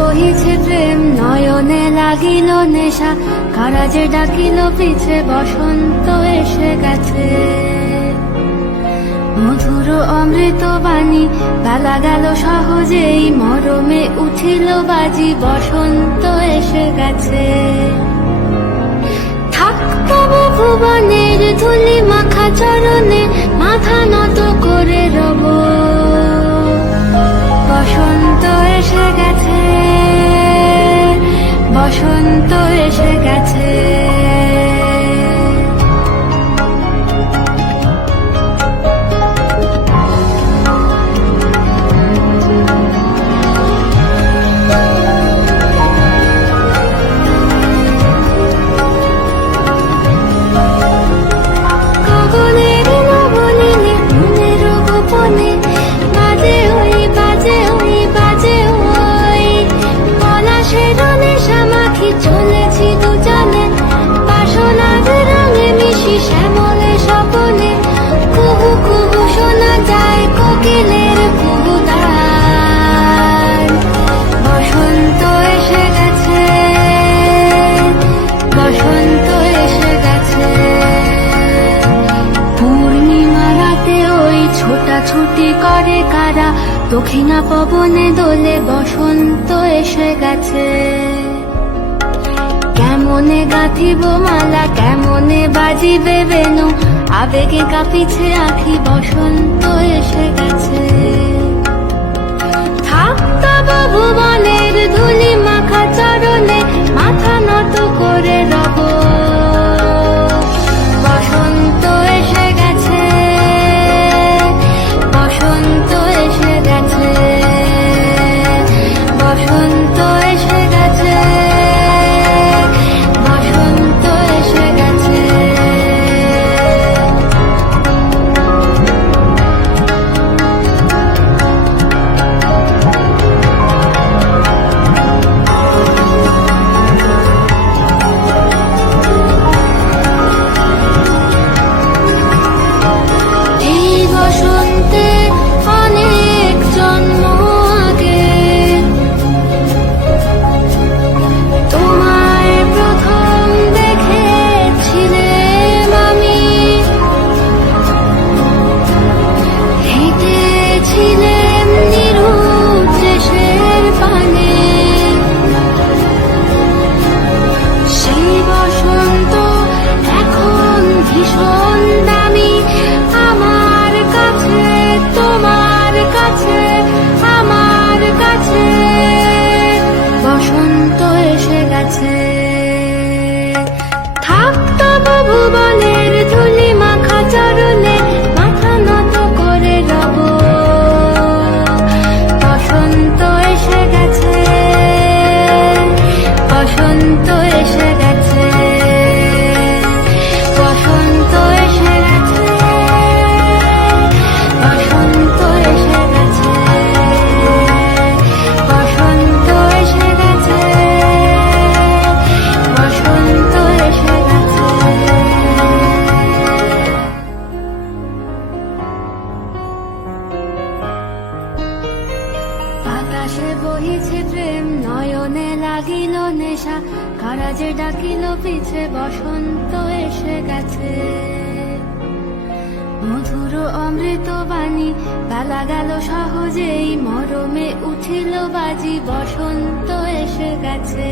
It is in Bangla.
বহিছে প্রেম, নয়নে লাগিল নেশা, কারা যে ডাকিল পিছে, বসন্ত এসে গেছে। মধুর অমৃত বাণী, বেলা গেল সহজেই, মরমে উঠিল বাজি, বসন্ত এসে গেছে। থাকতব ভুবনের ধুলি মাখা চরণে, মাথা নত করে রব। বসন্ত এসে গেছে, বসন্ত এসে গেছে। চলেছি দুজনে বাসনার রঙে মিশি, শ্যামলে স্বপনে কুহু কুহু শোনা যায় কোকিলের কুহুতান। বসন্ত এসে গেছে, বসন্ত এসে গেছে। পূর্ণিমা রাতে ওই ছোটাছুটি করে কারা, দক্ষিণা পবনে দোলে, বসন্ত এসে গেছে। কেমনে গাঁথিব মালা, কেমনে বাজিবে বেনু, আবেগে কাঁপিছে আঁখি, বসন্ত এসে গেছে। থাকতব ভুবনের ধুলি মাখা চরণে, মাথা নত করে রব। বসন্ত এসে গেছে, বসন্ত এসে গেছে, বসন্ত এসে গেছে। থাকতব ভুবনের ধুলি মাখা চরণে, মাথা নত করে রব। বসন্ত এসে গেছে, বসন্ত এসে গেছে, বসন্ত এসে গেছে, বসন্ত এসে গেছে, বসন্ত এসে গেছে, বসন্ত এসে গেছে। বাতাসে বহিছে প্রেম, নয়নে লাগিল নেশা, কারা যে ডাকিল পিছে, বসন্ত এসে গেছে। মধুর অমৃত বাণী, বেলা গেল সহজেই, মরমে উঠিল বাজি, বসন্ত এসে গেছে।